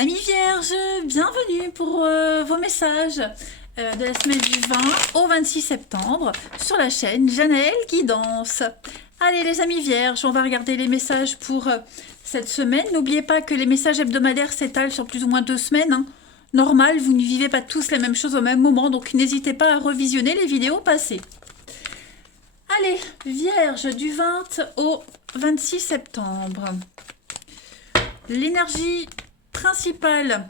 Amis vierges, bienvenue pour vos messages de la semaine du 20 au 26 septembre sur la chaîne Janaëlle Guidance. Allez les amis vierges, on va regarder les messages pour cette semaine. N'oubliez pas que les messages hebdomadaires s'étalent sur plus ou moins 2 semaines. Hein. Normal, vous ne vivez pas tous la même chose au même moment, donc n'hésitez pas à revisionner les vidéos passées. Allez, vierges, du 20 au 26 septembre. L'énergie principale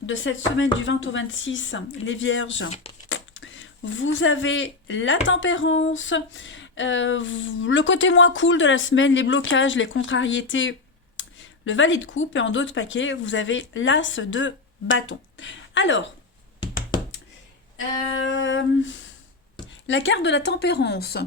de cette semaine du 20 au 26, les vierges, vous avez la tempérance, le côté moins cool de la semaine, les blocages, les contrariétés, le valet de coupe, et en d'autres paquets, vous avez l'as de bâton. Alors, la carte de la tempérance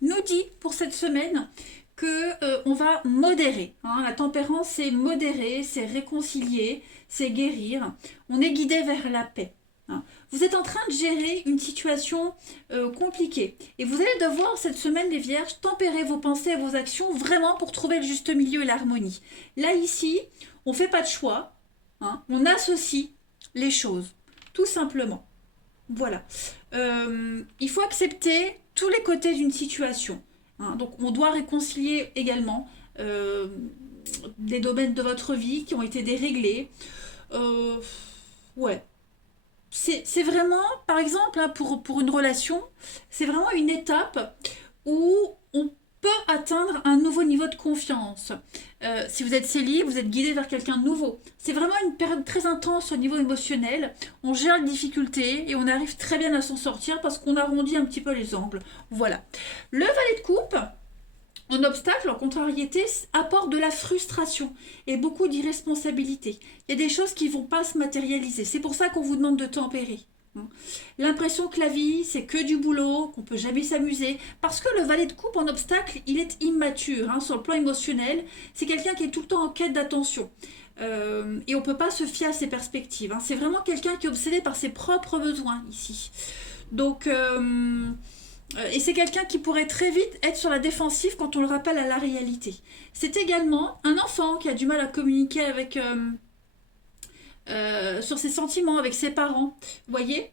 nous dit pour cette semaine que on va modérer. Hein. La tempérance, c'est modérer, c'est réconcilier, c'est guérir. On est guidé vers la paix. Hein. Vous êtes en train de gérer une situation compliquée. Et vous allez devoir, cette semaine, les vierges, tempérer vos pensées et vos actions vraiment pour trouver le juste milieu et l'harmonie. Là, ici, on ne fait pas de choix. Hein. On associe les choses, tout simplement. Voilà. Il faut accepter tous les côtés d'une situation. Hein, donc on doit réconcilier également des domaines de votre vie qui ont été déréglés. Ouais. C'est vraiment, par exemple, hein, pour une relation, c'est vraiment une étape où on peut atteindre un nouveau niveau de confiance. Si vous êtes célib, vous êtes guidé vers quelqu'un de nouveau. C'est vraiment une période très intense au niveau émotionnel. On gère les difficultés et on arrive très bien à s'en sortir parce qu'on arrondit un petit peu les angles. Voilà. Le valet de coupe, en obstacle, en contrariété, apporte de la frustration et beaucoup d'irresponsabilité. Il y a des choses qui ne vont pas se matérialiser. C'est pour ça qu'on vous demande de tempérer. L'impression que la vie, c'est que du boulot, qu'on peut jamais s'amuser. Parce que le valet de coupe en obstacle, il est immature. Hein, sur le plan émotionnel, c'est quelqu'un qui est tout le temps en quête d'attention. Et on ne peut pas se fier à ses perspectives. Hein. C'est vraiment quelqu'un qui est obsédé par ses propres besoins ici. Donc... et c'est quelqu'un qui pourrait très vite être sur la défensive quand on le rappelle à la réalité. C'est également un enfant qui a du mal à communiquer avec, sur ses sentiments avec ses parents. Vous voyez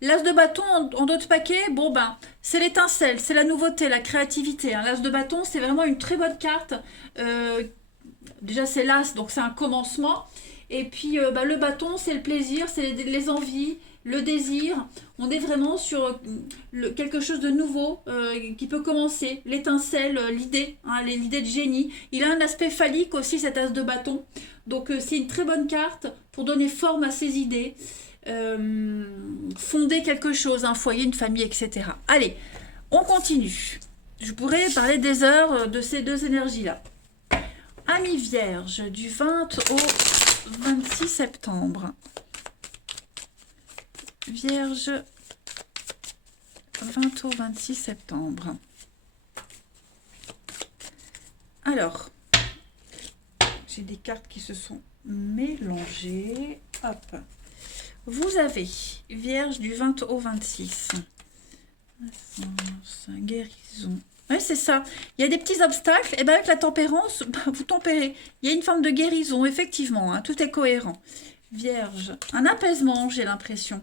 L'as de bâton en d'autres paquets, bon ben, c'est l'étincelle, c'est la nouveauté, la créativité. Hein. L'as de bâton, c'est vraiment une très bonne carte. Déjà, c'est l'as, donc c'est un commencement. Et puis, le bâton, c'est le plaisir, c'est les envies, le désir. On est vraiment sur quelque chose de nouveau qui peut commencer. L'étincelle, l'idée, hein, l'idée de génie. Il a un aspect phallique aussi, cet as de bâton. Donc, c'est une très bonne carte pour donner forme à ses idées. Fonder quelque chose, un foyer, une famille, etc. Allez, on continue. Je pourrais parler des heures de ces deux énergies-là. Amis vierges, du 20 au 26 septembre. Vierge, 20 au 26 septembre. Alors, j'ai des cartes qui se sont mélangées. Hop. Vous avez Vierge du 20 au 26. Guérison. Oui, c'est ça. Il y a des petits obstacles. Et bien avec la tempérance, vous tempérez. Il y a une forme de guérison, effectivement. Hein, tout est cohérent. Vierge. Un apaisement, j'ai l'impression.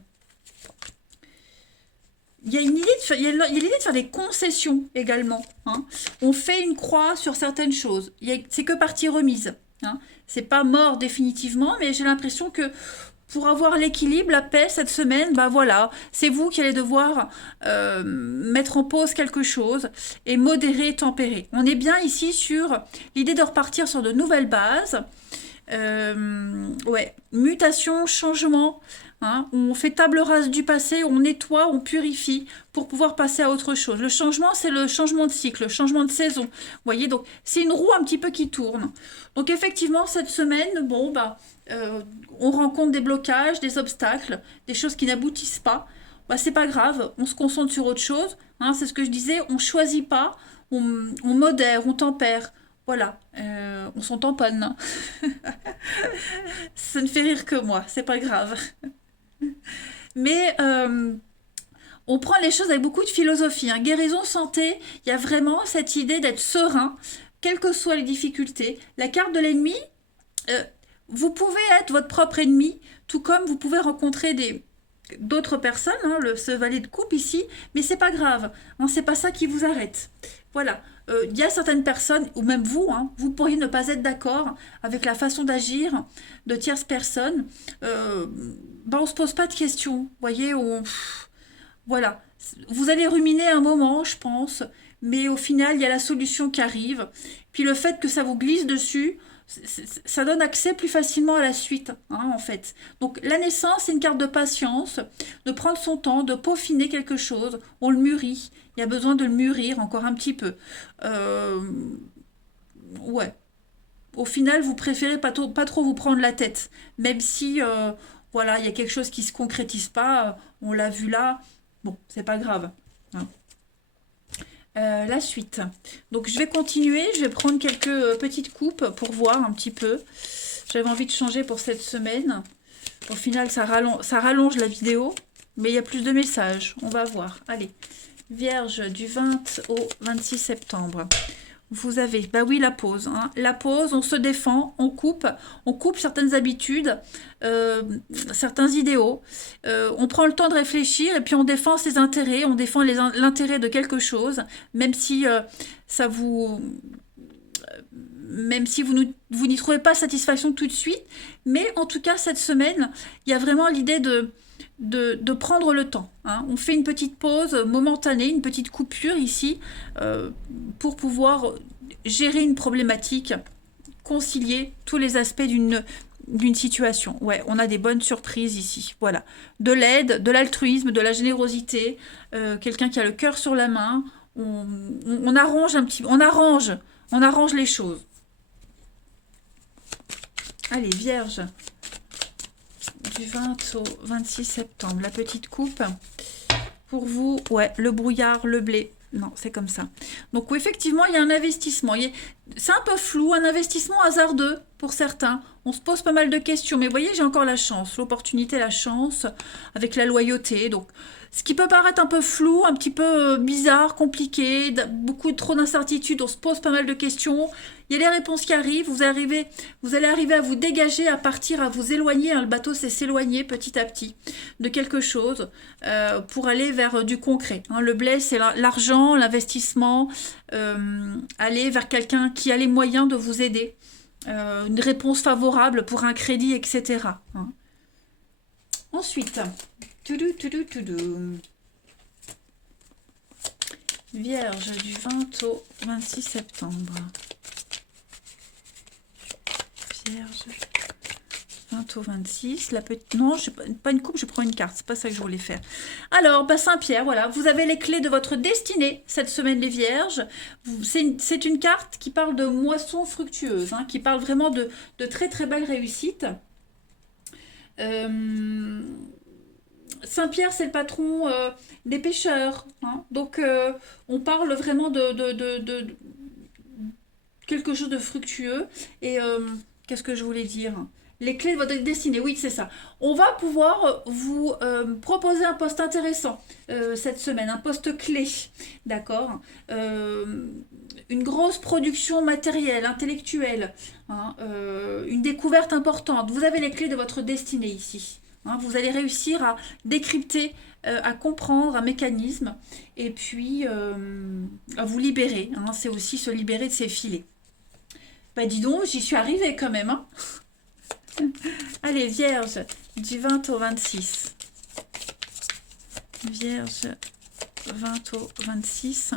Il y a l'idée de faire des concessions également. Hein. On fait une croix sur certaines choses. C'est que partie remise. Hein. C'est pas mort définitivement, mais j'ai l'impression que pour avoir l'équilibre, la paix cette semaine, bah voilà, c'est vous qui allez devoir mettre en pause quelque chose et modérer, tempérer. On est bien ici sur l'idée de repartir sur de nouvelles bases. Ouais, mutation, changement. Hein, on fait table rase du passé, on nettoie, on purifie pour pouvoir passer à autre chose. Le changement, c'est le changement de cycle, le changement de saison. Vous voyez, donc c'est une roue un petit peu qui tourne. Donc effectivement, cette semaine, bon, bah, on rencontre des blocages, des obstacles, des choses qui n'aboutissent pas. Bah, c'est pas grave, on se concentre sur autre chose. Hein, c'est ce que je disais, on choisit pas, on modère, on tempère. Voilà, on s'en tamponne. Ça ne fait rire que moi, c'est pas grave. Mais on prend les choses avec beaucoup de philosophie. Hein. Guérison, santé, il y a vraiment cette idée d'être serein, quelles que soient les difficultés. La carte de l'ennemi, vous pouvez être votre propre ennemi, tout comme vous pouvez rencontrer d'autres personnes, hein, ce valet de coupe ici, mais c'est pas grave, hein, c'est pas ça qui vous arrête. Voilà, il y a certaines personnes, ou même vous, hein, vous pourriez ne pas être d'accord avec la façon d'agir de tierces personnes. On se pose pas de questions, voyez, voilà. Vous allez ruminer un moment, je pense, mais au final, il y a la solution qui arrive. Puis le fait que ça vous glisse dessus, ça donne accès plus facilement à la suite, hein, en fait. Donc la naissance, c'est une carte de patience, de prendre son temps, de peaufiner quelque chose. On le mûrit. Il y a besoin de le mûrir encore un petit peu. Ouais. Au final, vous préférez pas trop vous prendre la tête. Même si, voilà, il y a quelque chose qui se concrétise pas. On l'a vu là. Bon, c'est pas grave. Hein. La suite. Donc je vais continuer, je vais prendre quelques petites coupes pour voir un petit peu. J'avais envie de changer pour cette semaine. Au final, ça rallonge la vidéo, mais il y a plus de messages. On va voir. Allez, Vierge du 20 au 26 septembre. Vous avez, bah oui, la pause. Hein. La pause, on se défend, on coupe certaines habitudes, certains idéaux. On prend le temps de réfléchir et puis on défend ses intérêts, on défend l'intérêt de quelque chose, même si vous n'y trouvez pas satisfaction tout de suite. Mais en tout cas, cette semaine, il y a vraiment l'idée de prendre le temps. Hein. On fait une petite pause momentanée, une petite coupure ici, pour pouvoir gérer une problématique, concilier tous les aspects d'une situation. Ouais, on a des bonnes surprises ici. Voilà. De l'aide, de l'altruisme, de la générosité, quelqu'un qui a le cœur sur la main. On arrange on arrange les choses. Allez, Vierge. Du 20 au 26 septembre, la petite coupe. Pour vous, ouais, le brouillard, le blé. Non, c'est comme ça. Donc, oui, effectivement, il y a un investissement. C'est un peu flou, un investissement hasardeux pour certains. On se pose pas mal de questions. Mais vous voyez, j'ai encore la chance, l'opportunité, la chance, avec la loyauté. Donc, ce qui peut paraître un peu flou, un petit peu bizarre, compliqué, beaucoup trop d'incertitudes, on se pose pas mal de questions. Il y a les réponses qui arrivent, vous allez arriver à vous dégager, à partir, à vous éloigner. Hein, le bateau, c'est s'éloigner petit à petit de quelque chose pour aller vers du concret. Hein, le blé, c'est l'argent, l'investissement, aller vers quelqu'un qui a les moyens de vous aider. Une réponse favorable pour un crédit, etc. Hein. Ensuite, Vierge du 20 au 26 septembre. Vierge 20 au 26. Non, pas une coupe, je prends une carte. C'est pas ça que je voulais faire. Alors, Saint-Pierre, voilà. Vous avez les clés de votre destinée cette semaine, les Vierges. C'est une carte qui parle de moisson fructueuse, hein, qui parle vraiment de très très belles réussites. Saint-Pierre, c'est le patron des pêcheurs. Hein. Donc, on parle vraiment de quelque chose de fructueux. Et qu'est-ce que je voulais dire ? Les clés de votre destinée, oui, c'est ça. On va pouvoir vous proposer un poste intéressant cette semaine, un poste clé, d'accord, une grosse production matérielle, intellectuelle, hein, une découverte importante. Vous avez les clés de votre destinée ici. Hein, vous allez réussir à décrypter, à comprendre un mécanisme et puis à vous libérer. Hein, c'est aussi se libérer de ses filets. Bah dis donc, j'y suis arrivée quand même. Hein. Allez, Vierge, du 20 au 26. Vierge, 20 au 26.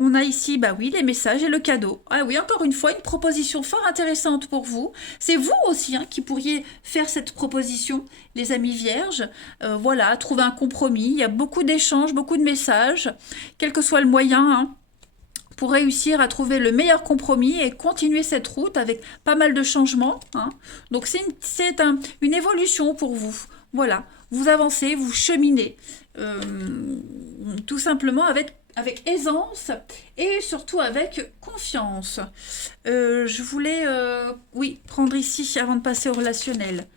On a ici, bah oui, les messages et le cadeau. Ah oui, encore une fois, une proposition fort intéressante pour vous. C'est vous aussi hein, qui pourriez faire cette proposition, les amis vierges. Voilà, trouver un compromis. Il y a beaucoup d'échanges, beaucoup de messages, quel que soit le moyen, hein, pour réussir à trouver le meilleur compromis et continuer cette route avec pas mal de changements. Hein. Donc c'est une évolution pour vous. Voilà, vous avancez, vous cheminez, tout simplement avec aisance et surtout avec confiance. Je voulais, oui, prendre ici avant de passer au relationnel.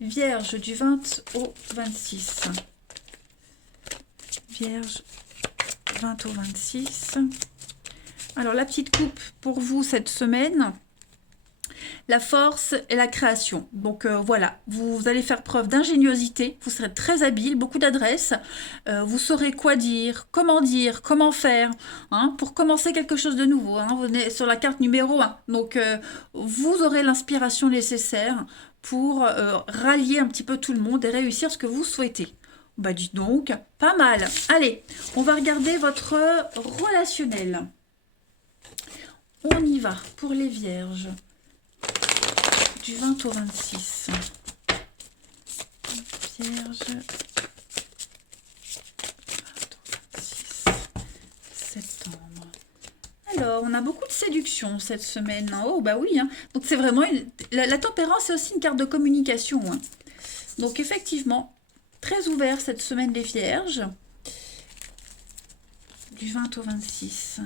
Vierge du 20 au 26. Vierge 20 au 26. Alors, la petite coupe pour vous cette semaine, la force et la création. Donc voilà, vous allez faire preuve d'ingéniosité, vous serez très habile, beaucoup d'adresse, vous saurez quoi dire, comment faire, hein, pour commencer quelque chose de nouveau. Hein. Vous êtes sur la carte numéro 1. Donc vous aurez l'inspiration nécessaire pour rallier un petit peu tout le monde et réussir ce que vous souhaitez. Bah dis donc, pas mal. Allez, on va regarder votre relationnel. On y va pour les vierges. Du 20 au 26. Vierge. 20 au 26 septembre. Alors, on a beaucoup de séduction cette semaine. Oh, bah oui. Hein. Donc, c'est vraiment... La tempérance, c'est aussi une carte de communication. Hein. Donc, effectivement, très ouvert cette semaine des vierges. Du 20 au 26.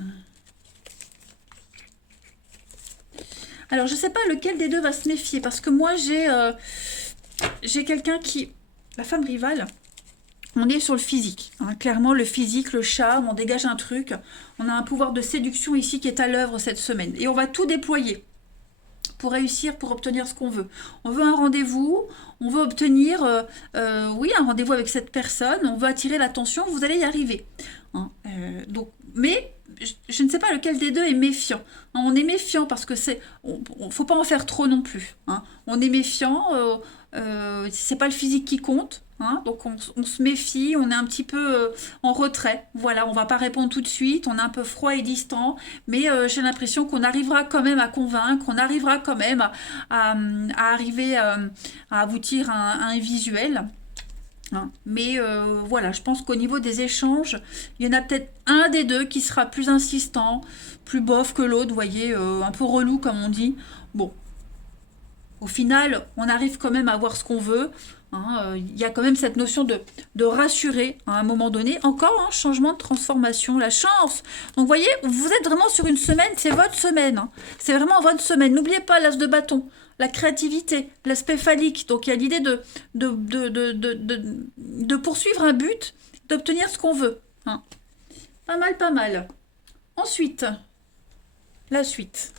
Alors, je ne sais pas lequel des deux va se méfier, parce que moi, j'ai quelqu'un qui... La femme rivale, on est sur le physique. Hein, clairement, le physique, le charme, on dégage un truc. On a un pouvoir de séduction ici qui est à l'œuvre cette semaine. Et on va tout déployer pour réussir, pour obtenir ce qu'on veut. On veut un rendez-vous, on veut obtenir, oui, un rendez-vous avec cette personne, on veut attirer l'attention, vous allez y arriver. Hein, donc, mais je ne sais pas lequel des deux est méfiant. Hein, on est méfiant parce que faut pas en faire trop non plus. Hein. On est méfiant, c'est pas le physique qui compte. Hein, donc on se méfie, on est un petit peu en retrait. Voilà, on va pas répondre tout de suite, on est un peu froid et distant, mais j'ai l'impression qu'on arrivera quand même à convaincre, on arrivera quand même à arriver à aboutir à un visuel. Hein. Mais voilà, je pense qu'au niveau des échanges, il y en a peut-être un des deux qui sera plus insistant, plus bof que l'autre, vous voyez, un peu relou comme on dit. Bon, au final, on arrive quand même à voir ce qu'on veut. Hein, il y a quand même cette notion de rassurer à un moment donné. Encore un changement de transformation, la chance. Donc vous voyez, vous êtes vraiment sur une semaine, c'est votre semaine. Hein. C'est vraiment votre semaine. N'oubliez pas l'as de bâton, la créativité, l'aspect phallique. Donc il y a l'idée de poursuivre un but, d'obtenir ce qu'on veut. Hein. Pas mal, pas mal. Ensuite, la suite.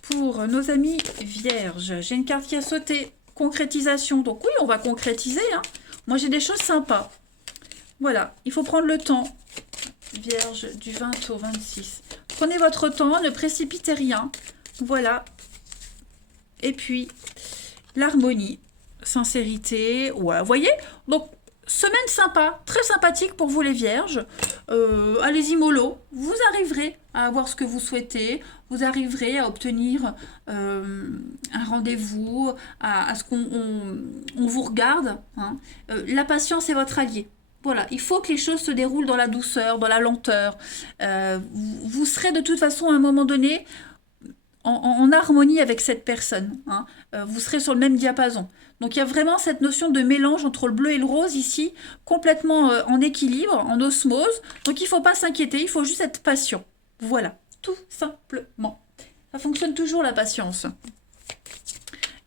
Pour nos amis vierges, j'ai une carte qui a sauté. Concrétisation. Donc oui, on va concrétiser. Hein. Moi, j'ai des choses sympas. Voilà, il faut prendre le temps. Vierge, du 20 au 26. Prenez votre temps, ne précipitez rien. Voilà. Et puis, l'harmonie, sincérité. Voilà, vous voyez? Donc, semaine sympa, très sympathique pour vous les vierges. Allez-y mollo, vous arriverez à avoir ce que vous souhaitez, vous arriverez à obtenir un rendez-vous, à ce qu'on vous regarde. Hein. La patience est votre allié. Voilà, il faut que les choses se déroulent dans la douceur, dans la lenteur. Vous serez de toute façon à un moment donné en harmonie avec cette personne. Hein. Vous serez sur le même diapason. Donc il y a vraiment cette notion de mélange entre le bleu et le rose ici, complètement en équilibre, en osmose. Donc il ne faut pas s'inquiéter, il faut juste être patient. Voilà, tout simplement. Ça fonctionne toujours la patience.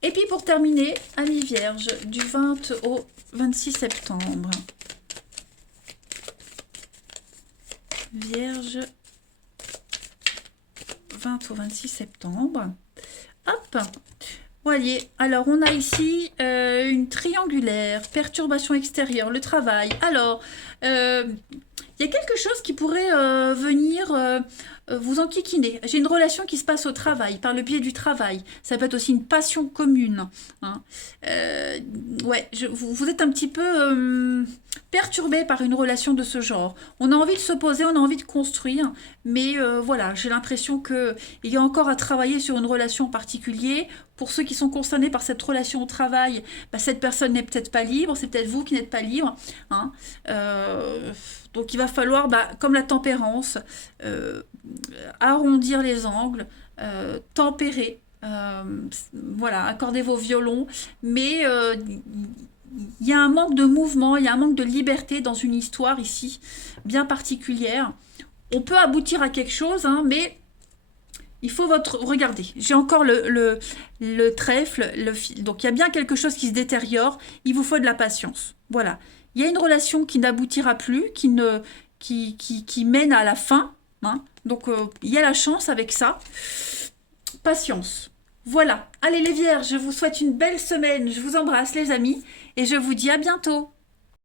Et puis pour terminer, amis vierges, du 20 au 26 septembre. Vierge, 20 au 26 septembre. Hop. Voyez, alors on a ici une triangulaire, perturbation extérieure, le travail. Alors, il y a quelque chose qui pourrait venir vous enquiquiner. J'ai une relation qui se passe au travail, par le biais du travail. Ça peut être aussi une passion commune. Hein. Ouais, vous êtes un petit peu perturbé par une relation de ce genre. On a envie de se poser, on a envie de construire, mais voilà, j'ai l'impression qu'il y a encore à travailler sur une relation en particulier. Pour ceux qui sont concernés par cette relation au travail, bah, cette personne n'est peut-être pas libre, c'est peut-être vous qui n'êtes pas libre. Hein. Donc il va falloir, bah, comme la tempérance, arrondir les angles, tempérer, voilà, accorder vos violons, mais il y a un manque de mouvement, il y a un manque de liberté dans une histoire ici, bien particulière. On peut aboutir à quelque chose, hein, mais il faut votre... Regardez, j'ai encore le trèfle, donc il y a bien quelque chose qui se détériore, il vous faut de la patience. Voilà. Il y a une relation qui n'aboutira plus, qui mène à la fin. Hein. Donc, il y a la chance avec ça. Patience. Voilà. Allez les vierges, je vous souhaite une belle semaine. Je vous embrasse les amis et je vous dis à bientôt.